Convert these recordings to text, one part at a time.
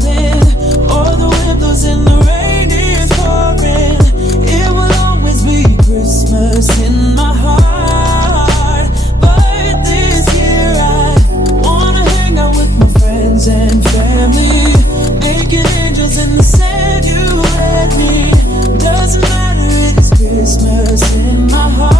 falling, or the wind blows and the rain is pouring, it will always be Christmas in my heart. But this year I wanna hang out with my friends and family, making angels in the sand, you and me. Doesn't matter, it is Christmas in my heart.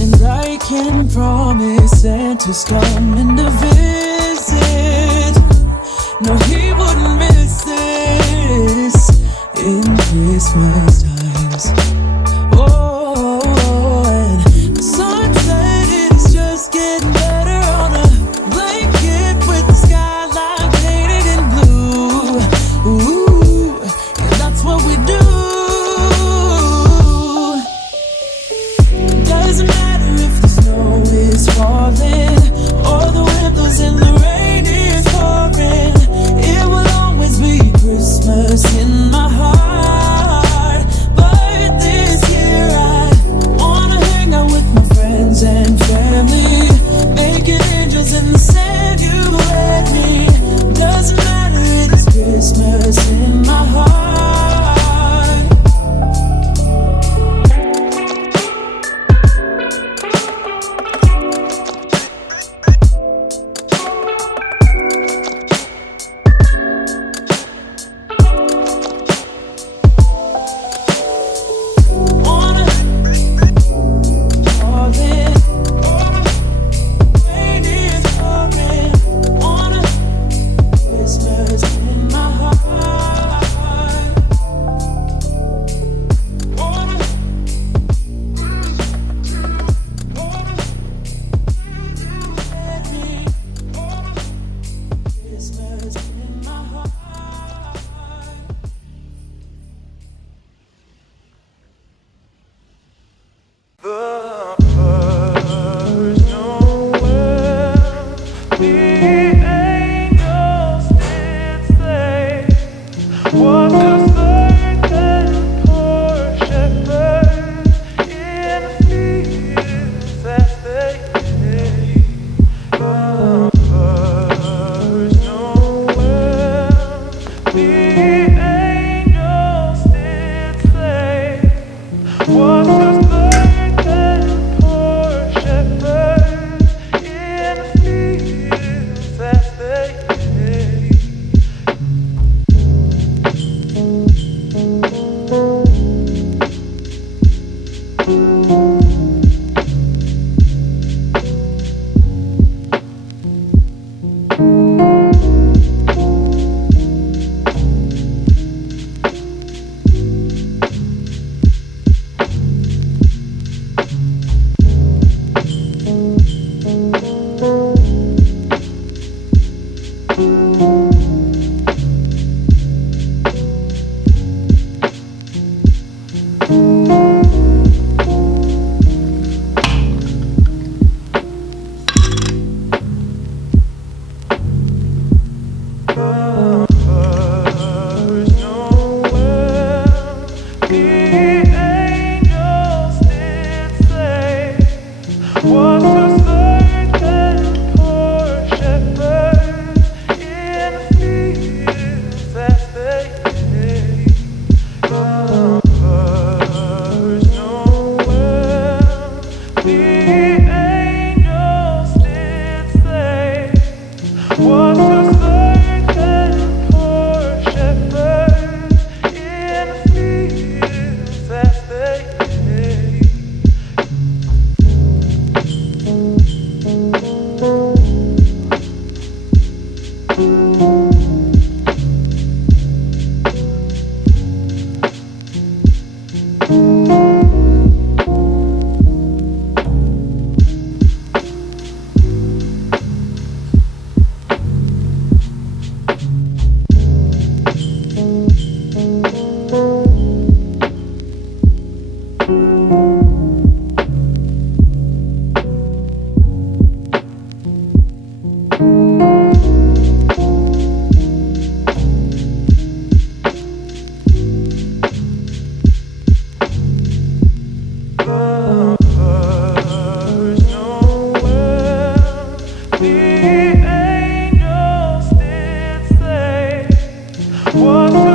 And I can promise Santa's coming to visit. No, he wouldn't miss this in Christmas times. Oh, and the sunset is just getting better on a blanket with the skyline painted in blue. Ooh, yeah, that's what we do. Doesn't matter if the snow is falling, or the wind blows and the rain is pouring, it will always be Christmas in my heart. But this year I wanna hang out with my friends and family, making angels in the sand, you and me. Doesn't matter, it is Christmas in my heart. Wanna falling, rain is pouring, wanna Christmas in my heart. Wanna let me Christmas in my heart. The first Noel, the angels did say, what a certain poor shepherd in the fields as they lay. The first Noel, the angels did say, what a certain poor shepherd in the fields as they lay. What's